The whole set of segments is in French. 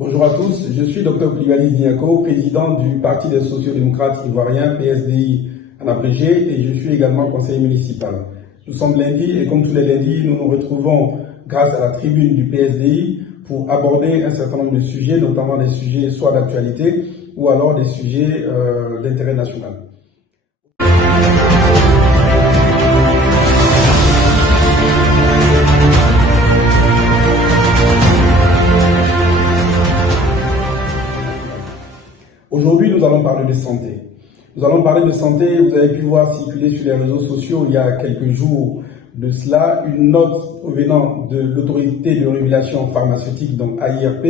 Bonjour à tous, je suis Dr Koulibaly Diako, président du Parti des sociaux-démocrates ivoiriens, PSDI en abrégé, et je suis également conseiller municipal. Nous sommes lundi et comme tous les lundis, nous nous retrouvons grâce à la tribune du PSDI pour aborder un certain nombre de sujets, notamment des sujets soit d'actualité ou alors des sujets d'intérêt national. Aujourd'hui, nous allons parler de santé. Vous avez pu voir circuler sur les réseaux sociaux il y a quelques jours de cela une note provenant de l'autorité de régulation pharmaceutique, donc AIRP,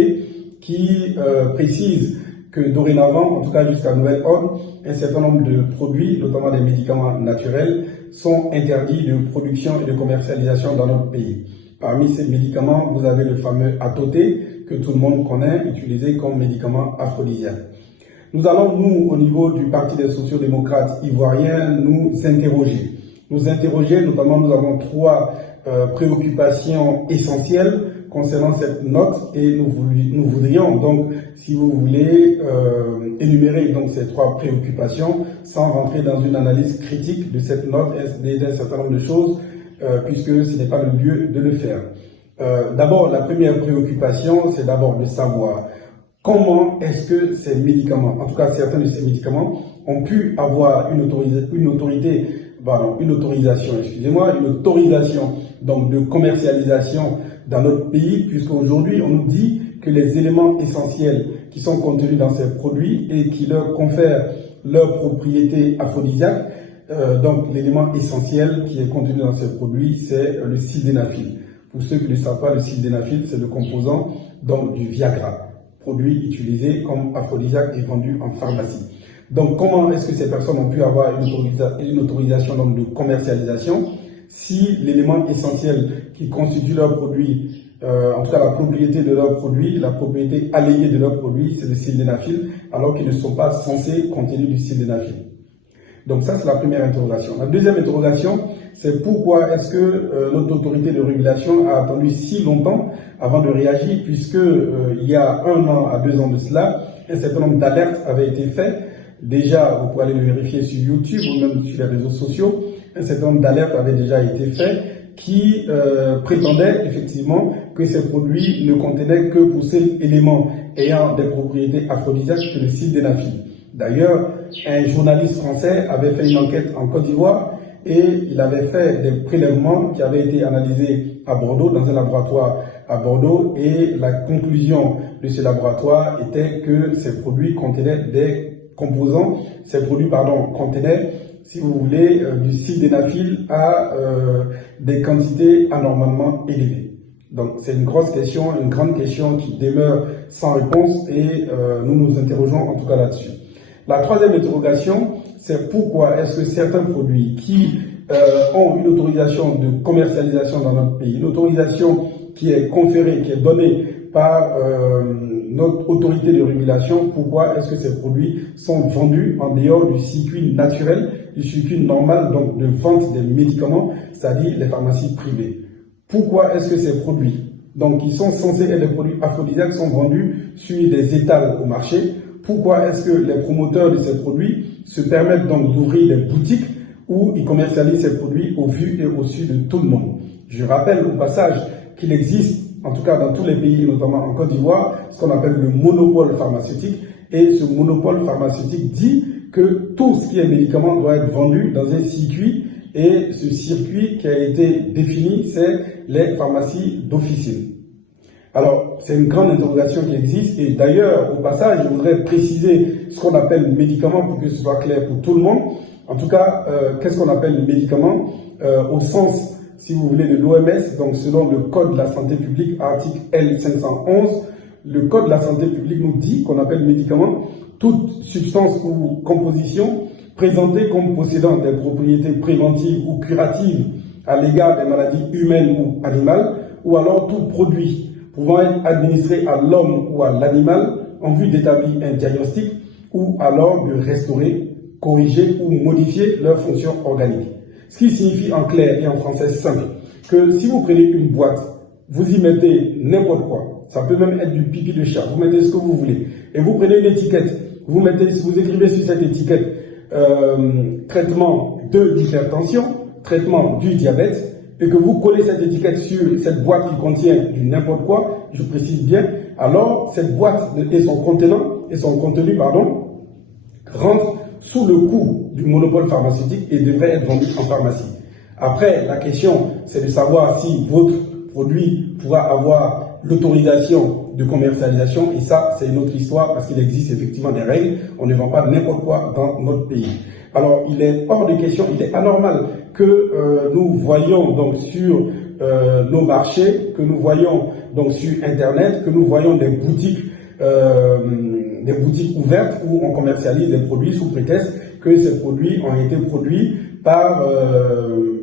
qui précise que dorénavant, en tout cas jusqu'à nouvel ordre, un certain nombre de produits, notamment des médicaments naturels, sont interdits de production et de commercialisation dans notre pays. Parmi ces médicaments, vous avez le fameux Atoté, que tout le monde connaît, utilisé comme médicament aphrodisiaque. Nous allons, nous, au niveau du Parti des sociaux-démocrates ivoiriens, nous interroger, notamment nous avons trois préoccupations essentielles concernant cette note et nous voudrions donc, si vous voulez, énumérer donc ces trois préoccupations sans rentrer dans une analyse critique de cette note et d'un certain nombre de choses, puisque ce n'est pas le lieu de le faire. D'abord, la première préoccupation, c'est d'abord de savoir comment est-ce que ces médicaments, en tout cas certains de ces médicaments, ont pu avoir une autorisation donc de commercialisation dans notre pays, puisqu'aujourd'hui on nous dit que les éléments essentiels qui sont contenus dans ces produits et qui leur confèrent leur propriété aphrodisiaque, donc l'élément essentiel qui est contenu dans ces produits, c'est le sildenafil. Pour ceux qui ne le savent pas, le sildenafil, c'est le composant donc du Viagra, produit utilisé comme aphrodisiaque et vendu en pharmacie. Donc, comment est-ce que ces personnes ont pu avoir une autorisation donc, de commercialisation si l'élément essentiel qui constitue leur produit, en tout cas la propriété de leur produit, la propriété alléguée de leur produit, c'est le sildenafil, alors qu'ils ne sont pas censés contenir du sildenafil. Donc ça, c'est la première interrogation. La deuxième interrogation, c'est pourquoi est-ce que notre autorité de régulation a attendu si longtemps avant de réagir, puisque il y a 1 an à 2 ans de cela, un certain nombre d'alertes avaient été faites. Déjà, vous pouvez aller le vérifier sur YouTube ou même sur les réseaux sociaux, un certain nombre d'alertes avaient déjà été faites qui prétendaient effectivement que ces produits ne contenaient que pour ces éléments ayant des propriétés aphrodisiaques que le sildenafil. D'ailleurs, un journaliste français avait fait une enquête en Côte d'Ivoire et il avait fait des prélèvements qui avaient été analysés à Bordeaux, dans un laboratoire à Bordeaux, et la conclusion de ce laboratoire était que ces produits contenaient contenaient, si vous voulez, du sildenafil à des quantités anormalement élevées. Donc c'est une grande question qui demeure sans réponse et nous nous interrogeons en tout cas là-dessus. La troisième interrogation, c'est pourquoi est-ce que certains produits qui ont une autorisation de commercialisation dans notre pays, une autorisation qui est conférée, qui est donnée par notre autorité de régulation, pourquoi est-ce que ces produits sont vendus en dehors du circuit naturel, du circuit normal donc de vente des médicaments, c'est-à-dire les pharmacies privées? Pourquoi est-ce que ces produits, donc qui sont censés être des produits aphrodisiaques, sont vendus sur des étals au marché? Pourquoi est-ce que les promoteurs de ces produits se permettent donc d'ouvrir des boutiques où ils commercialisent ces produits au vu et au su de tout le monde? Je rappelle au passage qu'il existe, en tout cas dans tous les pays, notamment en Côte d'Ivoire, ce qu'on appelle le monopole pharmaceutique. Et ce monopole pharmaceutique dit que tout ce qui est médicament doit être vendu dans un circuit. Et ce circuit qui a été défini, c'est les pharmacies d'officine. Alors, c'est une grande interrogation qui existe. Et d'ailleurs, au passage, je voudrais préciser ce qu'on appelle le médicament pour que ce soit clair pour tout le monde. En tout cas, qu'est-ce qu'on appelle le médicament au sens, si vous voulez, de l'OMS, donc selon le Code de la santé publique, article L511, le Code de la santé publique nous dit qu'on appelle médicament toute substance ou composition présentée comme possédant des propriétés préventives ou curatives à l'égard des maladies humaines ou animales, ou alors tout produit pouvant être administré à l'homme ou à l'animal en vue d'établir un diagnostic ou alors de restaurer, corriger ou modifier leurs fonctions organiques. Ce qui signifie en clair et en français simple que si vous prenez une boîte, vous y mettez n'importe quoi, ça peut même être du pipi de chat, vous mettez ce que vous voulez, et vous prenez une étiquette, vous écrivez sur cette étiquette traitement de l'hypertension, traitement du diabète, et que vous collez cette étiquette sur cette boîte qui contient du n'importe quoi, je précise bien, alors cette boîte et son contenu, rentre sous le coup du monopole pharmaceutique et devrait être vendu en pharmacie. Après, la question, c'est de savoir si votre produit pourra avoir l'autorisation de commercialisation, et ça, c'est une autre histoire, parce qu'il existe effectivement des règles. On ne vend pas n'importe quoi dans notre pays. Alors, il est hors de question, il est anormal que nous voyions donc sur nos marchés, que nous voyons donc sur Internet, que nous voyons des boutiques ouvertes où on commercialise des produits sous prétexte que ces produits ont été produits par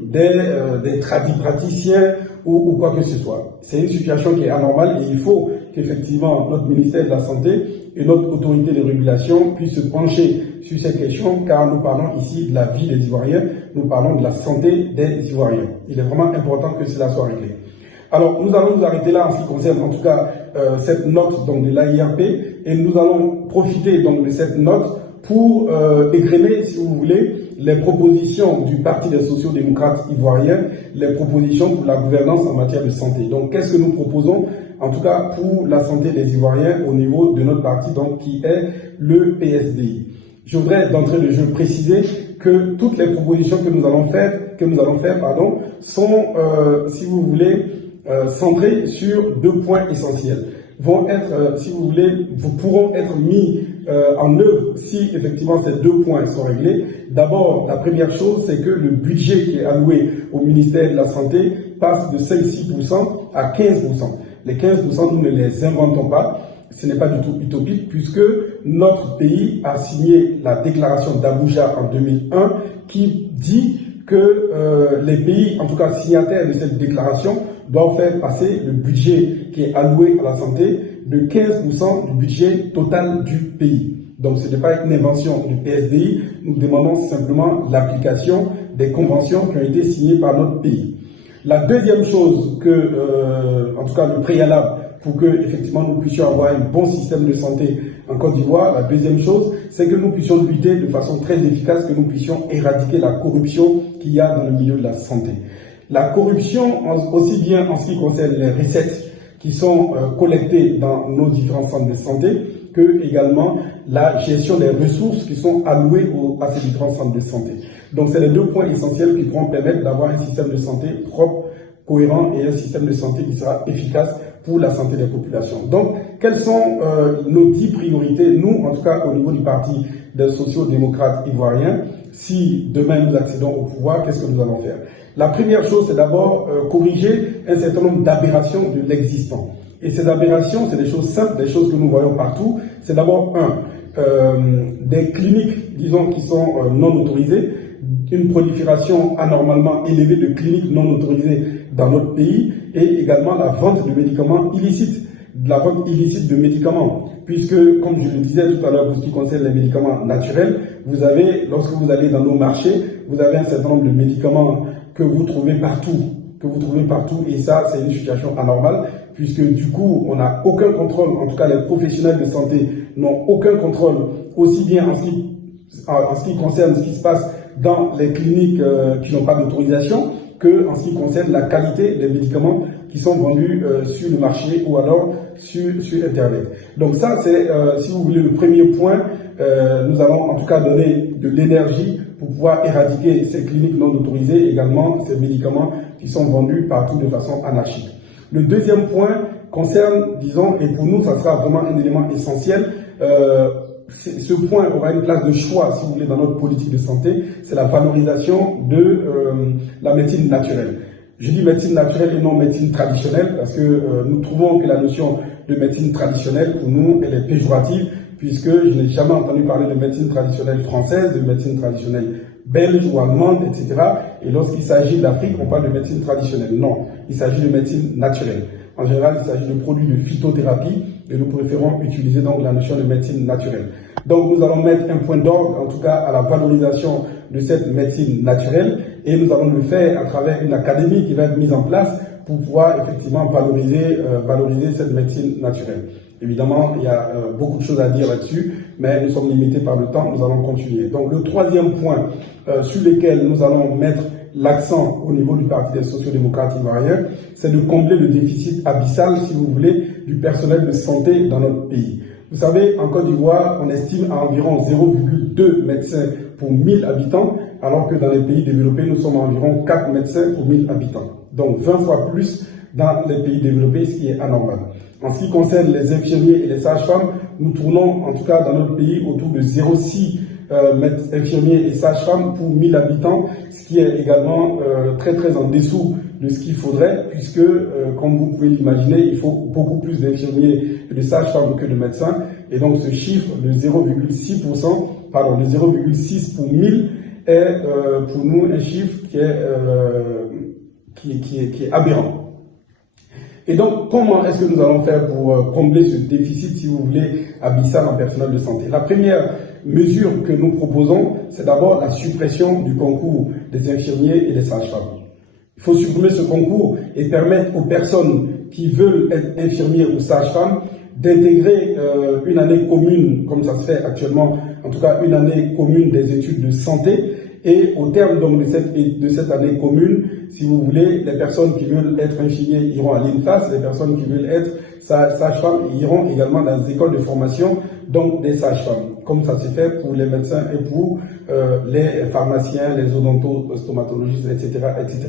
des praticiens ou quoi que ce soit. C'est une situation qui est anormale et il faut qu'effectivement notre ministère de la Santé et notre autorité de régulation puissent se pencher sur cette question, car nous parlons ici de la vie des Ivoiriens, nous parlons de la santé des Ivoiriens. Il est vraiment important que cela soit réglé. Alors, nous allons nous arrêter là en ce qui concerne en tout cas cette note donc, de l'AIRP, et nous allons profiter donc de cette note pour égrener, si vous voulez, les propositions du Parti des sociaux-démocrates ivoiriens, les propositions pour la gouvernance en matière de santé. Donc, qu'est-ce que nous proposons, en tout cas pour la santé des Ivoiriens au niveau de notre parti, donc qui est le PSDI. Je voudrais d'entrée de jeu préciser que toutes les propositions que nous allons faire, sont, si vous voulez, centrées sur deux points essentiels. Vont être, si vous voulez, vous pourront être mis en œuvre si effectivement ces deux points sont réglés. D'abord, la première chose, c'est que le budget qui est alloué au ministère de la Santé passe de 5-6% à 15%. Les 15%, nous ne les inventons pas. Ce n'est pas du tout utopique puisque notre pays a signé la déclaration d'Abuja en 2001 qui dit que les pays, en tout cas signataires de cette déclaration, doivent faire passer le budget qui est alloué à la santé de 15% du budget total du pays. Donc ce n'est pas une invention du PSDI, nous demandons simplement l'application des conventions qui ont été signées par notre pays. La deuxième chose en tout cas le préalable pour que effectivement nous puissions avoir un bon système de santé en Côte d'Ivoire, la deuxième chose, c'est que nous puissions lutter de façon très efficace, que nous puissions éradiquer la corruption qu'il y a dans le milieu de la santé. La corruption, aussi bien en ce qui concerne les recettes qui sont collectées dans nos différents centres de santé, que également la gestion des ressources qui sont allouées à ces différents centres de santé. Donc c'est les deux points essentiels qui pourront permettre d'avoir un système de santé propre, cohérent et un système de santé qui sera efficace pour la santé des populations. Donc, quelles sont nos 10 priorités, nous, en tout cas au niveau du Parti des sociaux-démocrates ivoiriens, si demain nous accédons au pouvoir, qu'est-ce que nous allons faire? La première chose, c'est d'abord corriger un certain nombre d'aberrations de l'existant. Et ces aberrations, c'est des choses simples, des choses que nous voyons partout. C'est d'abord, des cliniques, disons, qui sont non autorisées, une prolifération anormalement élevée de cliniques non autorisées dans notre pays, et également la vente de médicaments illicites, de la vente illicite de médicaments, puisque, comme je le disais tout à l'heure, pour ce qui concerne les médicaments naturels, vous avez, lorsque vous allez dans nos marchés, vous avez un certain nombre de médicaments que vous trouvez partout, et ça, c'est une situation anormale, puisque du coup, on n'a aucun contrôle, en tout cas les professionnels de santé n'ont aucun contrôle, aussi bien en ce qui concerne ce qui se passe dans les cliniques qui n'ont pas d'autorisation, que en ce qui concerne la qualité des médicaments qui sont vendus sur le marché ou alors sur Internet. Donc ça, c'est, si vous voulez, le premier point. Nous allons en tout cas donner de l'énergie pour pouvoir éradiquer ces cliniques non autorisées, également ces médicaments qui sont vendus partout de façon anarchique. Le deuxième point concerne, disons, et pour nous, ça sera vraiment un élément essentiel, ce point aura une place de choix, si vous voulez, dans notre politique de santé, c'est la valorisation de la médecine naturelle. Je dis médecine naturelle et non médecine traditionnelle parce que nous trouvons que la notion de médecine traditionnelle, pour nous, elle est péjorative puisque je n'ai jamais entendu parler de médecine traditionnelle française, de médecine traditionnelle belge ou allemande, etc. Et lorsqu'il s'agit d'Afrique, on parle de médecine traditionnelle. Non, il s'agit de médecine naturelle. En général, il s'agit de produits de phytothérapie et nous préférons utiliser donc la notion de médecine naturelle. Donc nous allons mettre un point d'ordre, en tout cas à la valorisation de cette médecine naturelle et nous allons le faire à travers une académie qui va être mise en place pour pouvoir effectivement valoriser cette médecine naturelle. Évidemment, il y a beaucoup de choses à dire là-dessus, mais nous sommes limités par le temps, nous allons continuer. Donc le troisième point sur lequel nous allons mettre l'accent au niveau du Parti des sociaux-démocrates ivoiriens, c'est de combler le déficit abyssal, si vous voulez, du personnel de santé dans notre pays. Vous savez, en Côte d'Ivoire, on estime à environ 0,2 médecins pour 1000 habitants, alors que dans les pays développés, nous sommes à environ 4 médecins pour 1000 habitants. Donc 20 fois plus dans les pays développés, ce qui est anormal. En ce qui concerne les infirmiers et les sages-femmes, nous tournons, en tout cas dans notre pays, autour de 0,6 infirmiers et sages-femmes pour 1000 habitants, ce qui est également très en dessous de ce qu'il faudrait, puisque, comme vous pouvez l'imaginer, il faut beaucoup plus d'infirmiers et de sages-femmes que de médecins. Et donc ce chiffre de 0,6%, pardon, de 0,6 pour 1000 est pour nous un chiffre qui est aberrant. Et donc, comment est-ce que nous allons faire pour combler ce déficit, si vous voulez, abyssal en personnel de santé? La première mesure que nous proposons, c'est d'abord la suppression du concours des infirmiers et des sages-femmes. Il faut supprimer ce concours et permettre aux personnes qui veulent être infirmiers ou sages-femmes d'intégrer une année commune, comme ça se fait actuellement, en tout cas une année commune des études de santé. Et au terme donc de cette année commune, si vous voulez, les personnes qui veulent être infirmiers iront à l'INFAS, les personnes qui veulent être sages-femmes iront également dans les écoles de formation, donc des sages-femmes, comme ça s'est fait pour les médecins et pour les pharmaciens, les odontostomatologistes, etc., etc.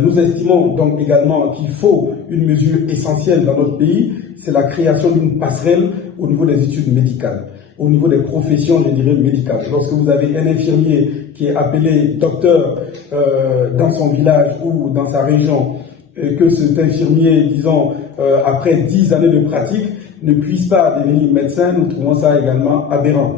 Nous estimons donc également qu'il faut une mesure essentielle dans notre pays, c'est la création d'une passerelle au niveau des études médicales, au niveau des professions, je dirais, médicales. Lorsque vous avez un infirmier qui est appelé docteur dans son village ou dans sa région, et que cet infirmier, disons, après 10 années de pratique, ne puisse pas devenir médecin, nous trouvons ça également aberrant.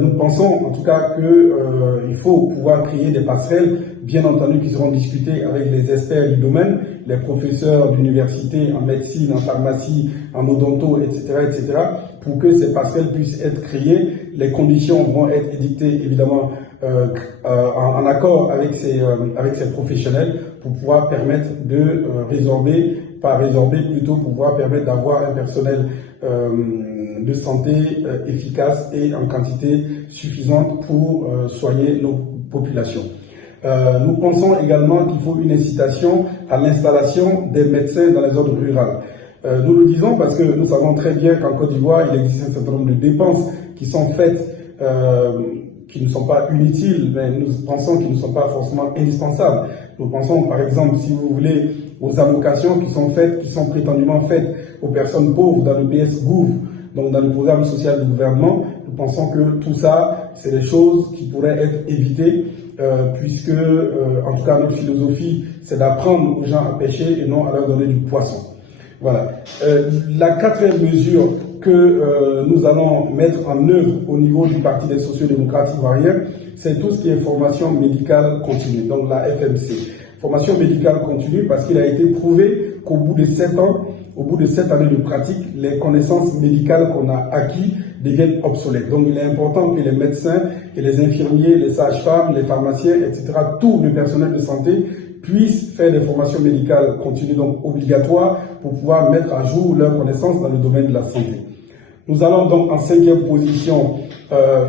Nous pensons en tout cas qu'il faut pouvoir créer des passerelles, bien entendu, qui seront discutées avec les experts du domaine, les professeurs d'université en médecine, en pharmacie, en odonto, etc., etc., pour que ces passerelles puissent être créées. Les conditions vont être édictées, évidemment, en accord avec ces professionnels pour pouvoir permettre de pouvoir permettre d'avoir un personnel de santé efficace et en quantité suffisante pour soigner nos populations. Nous pensons également qu'il faut une incitation à l'installation des médecins dans les zones rurales. Nous le disons parce que nous savons très bien qu'en Côte d'Ivoire, il existe un certain nombre de dépenses qui sont faites, qui ne sont pas inutiles, mais nous pensons qu'ils ne sont pas forcément indispensables. Nous pensons par exemple, si vous voulez, aux allocations qui sont prétendument faites aux personnes pauvres dans le BS-Gouv, donc dans le programme social du gouvernement. Nous pensons que tout ça, c'est des choses qui pourraient être évitées, puisque, en tout cas, notre philosophie, c'est d'apprendre aux gens à pêcher et non à leur donner du poisson. Voilà. La quatrième mesure que nous allons mettre en œuvre au niveau du Parti des sociaux-démocrates ivoiriens, c'est tout ce qui est formation médicale continue, donc la FMC. Formation médicale continue parce qu'il a été prouvé qu'au bout de 7 ans, au bout de 7 années de pratique, les connaissances médicales qu'on a acquises deviennent obsolètes. Donc il est important que les médecins, que les infirmiers, les sages-femmes, les pharmaciens, etc., tout le personnel de santé puissent faire des formations médicales continues, donc obligatoires, pour pouvoir mettre à jour leurs connaissances dans le domaine de la santé. Nous allons donc en 5e position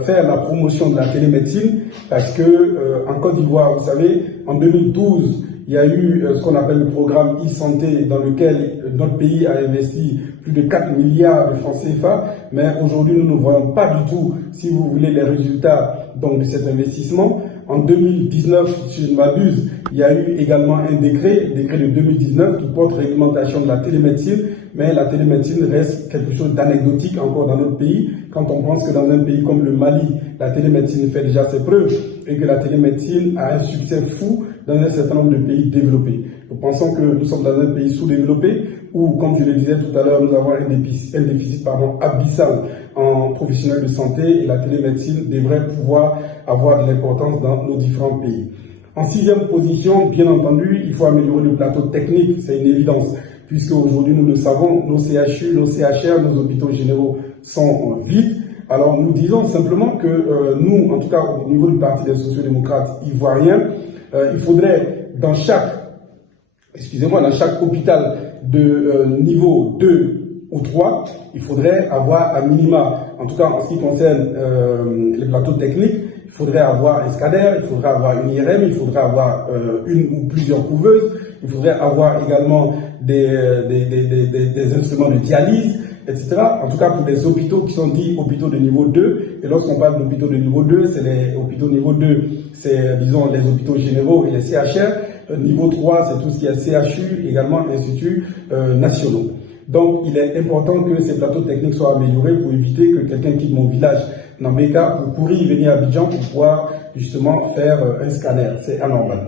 faire la promotion de la télémédecine, parce que en Côte d'Ivoire, vous savez, en 2012, il y a eu ce qu'on appelle le programme e-santé, dans lequel notre pays a investi plus de 4 milliards de francs CFA, mais aujourd'hui nous ne voyons pas du tout, si vous voulez, les résultats donc, de cet investissement. En 2019, si je ne m'abuse, il y a eu également un décret de 2019 qui porte réglementation de la télémédecine, mais la télémédecine reste quelque chose d'anecdotique encore dans notre pays, quand on pense que dans un pays comme le Mali, la télémédecine fait déjà ses preuves et que la télémédecine a un succès fou dans un certain nombre de pays développés. Nous pensons que nous sommes dans un pays sous-développé où, comme je le disais tout à l'heure, nous avons un déficit abyssal en professionnels de santé et la télémédecine devrait pouvoir avoir de l'importance dans nos différents pays. En 6e position, bien entendu, il faut améliorer le plateau technique, c'est une évidence, puisque aujourd'hui nous le savons, nos CHU, nos CHR, nos hôpitaux généraux sont vides. Alors nous disons simplement que nous, en tout cas au niveau du Parti des sociaux-démocrates ivoiriens, il faudrait dans chaque excusez-moi, dans chaque hôpital de niveau 2 ou 3, il faudrait avoir un minima, en tout cas en ce qui concerne les plateaux techniques, il faudrait avoir un scanner, il faudrait avoir une IRM, il faudrait avoir une ou plusieurs couveuses, il faudrait avoir également des instruments de dialyse, etc. En tout cas pour les hôpitaux qui sont dits hôpitaux de niveau 2, et lorsqu'on parle d'hôpitaux de niveau 2, c'est les hôpitaux niveau 2, c'est disons les hôpitaux généraux et les CHR, niveau 3 c'est tout ce qui est CHU, également instituts nationaux. Donc il est important que ces plateaux techniques soient améliorés pour éviter que quelqu'un quitte mon village Nambeka pour courir venir à Abidjan pour pouvoir justement faire un scanner, c'est anormal.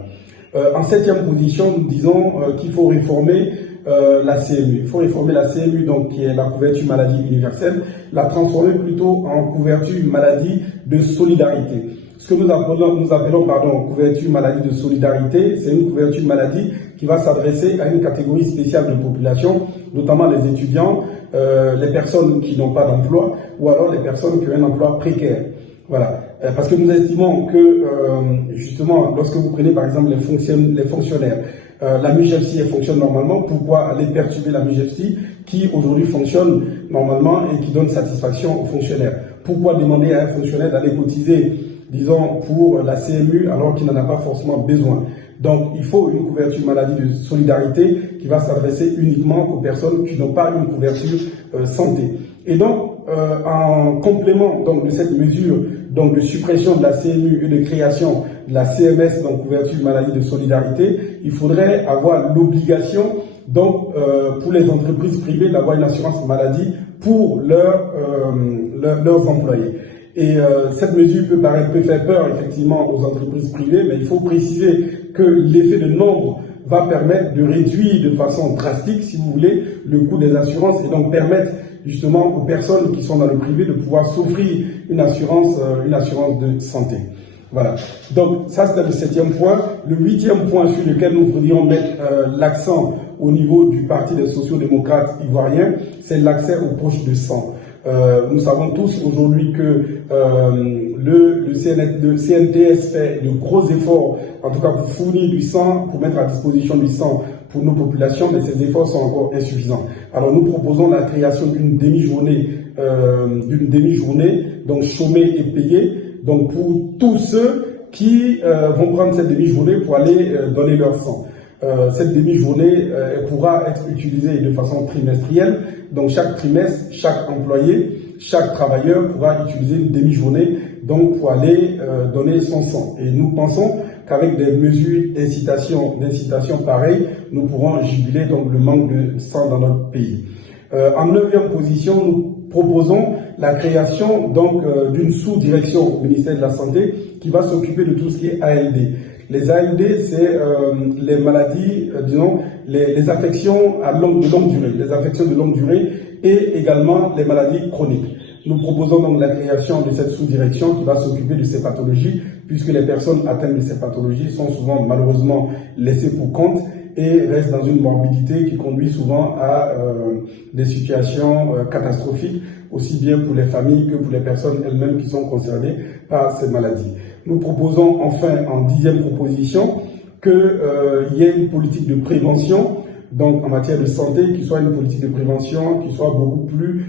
En 7e position, nous disons qu'il faut réformer la CMU. Il faut réformer la CMU, donc qui est la couverture maladie universelle, la transformer plutôt en couverture maladie de solidarité. Ce que nous appelons couverture maladie de solidarité, c'est une couverture maladie qui va s'adresser à une catégorie spéciale de population, notamment les étudiants, les personnes qui n'ont pas d'emploi ou alors les personnes qui ont un emploi précaire. Voilà. Parce que nous estimons que, justement, lorsque vous prenez par exemple les fonctionnaires, la MUGEFSI fonctionne normalement, pourquoi aller perturber la MUGEFSI qui aujourd'hui fonctionne normalement et qui donne satisfaction aux fonctionnaires? Pourquoi demander à un fonctionnaire d'aller cotiser, disons, pour la CMU alors qu'il n'en a pas forcément besoin? Donc, il faut une couverture maladie de solidarité qui va s'adresser uniquement aux personnes qui n'ont pas une couverture santé. Et donc, en complément donc, de cette mesure donc, de suppression de la CMU et de création de la CMS, donc couverture maladie de solidarité, il faudrait avoir l'obligation donc pour les entreprises privées d'avoir une assurance maladie pour leurs employés. Et cette mesure peut faire peur effectivement aux entreprises privées, mais il faut préciser que l'effet de nombre va permettre de réduire de façon drastique, si vous voulez, le coût des assurances et donc permettre justement aux personnes qui sont dans le privé de pouvoir s'offrir une assurance de santé. Voilà. Donc ça c'était le 7e point. Le 8e point sur lequel nous voudrions mettre l'accent au niveau du Parti des sociaux-démocrates ivoiriens, c'est l'accès aux poches de sang. Nous savons tous aujourd'hui que le CNDS fait de gros efforts, en tout cas pour fournir du sang, pour mettre à disposition du sang pour nos populations, mais ces efforts sont encore insuffisants. Alors nous proposons la création d'une demi-journée, donc chômée et payée, donc pour tous ceux qui vont prendre cette demi-journée pour aller donner leur sang. Cette demi-journée pourra être utilisée de façon trimestrielle. Donc chaque trimestre, chaque employé, chaque travailleur pourra utiliser une demi-journée donc pour aller donner son sang. Et nous pensons qu'avec des mesures d'incitation pareilles, nous pourrons juguler donc le manque de sang dans notre pays. En 9e position, nous proposons la création donc d'une sous-direction au ministère de la Santé qui va s'occuper de tout ce qui est ALD. Les ALD, c'est les maladies, disons, les affections de longue durée, les affections de longue durée et également les maladies chroniques. Nous proposons donc la création de cette sous-direction qui va s'occuper de ces pathologies, puisque les personnes atteintes de ces pathologies sont souvent malheureusement laissées pour compte et restent dans une morbidité qui conduit souvent à des situations catastrophiques, aussi bien pour les familles que pour les personnes elles-mêmes qui sont concernées par ces maladies. Nous proposons enfin en 10e proposition qu'il y ait une politique de prévention, donc en matière de santé, qui soit une politique de prévention qui soit beaucoup plus,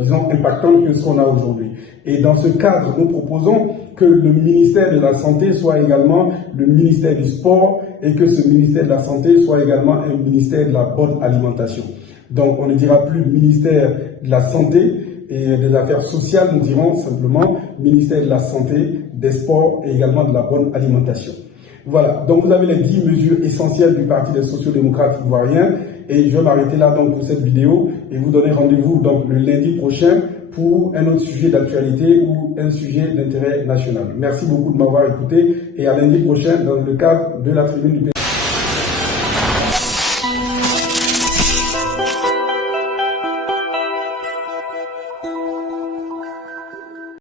disons, impactante que ce qu'on a aujourd'hui. Et dans ce cadre, nous proposons que le ministère de la Santé soit également le ministère du Sport et que ce ministère de la Santé soit également un ministère de la bonne alimentation. Donc on ne dira plus ministère de la Santé et des Affaires sociales, nous dirons simplement ministère de la Santé, des Sports et également de la bonne alimentation. Voilà, donc vous avez les 10 mesures essentielles du Parti des sociaux-démocrates ivoiriens et je vais m'arrêter là donc pour cette vidéo et vous donner rendez-vous donc le lundi prochain pour un autre sujet d'actualité ou un sujet d'intérêt national. Merci beaucoup de m'avoir écouté et à lundi prochain dans le cadre de la tribune du pays.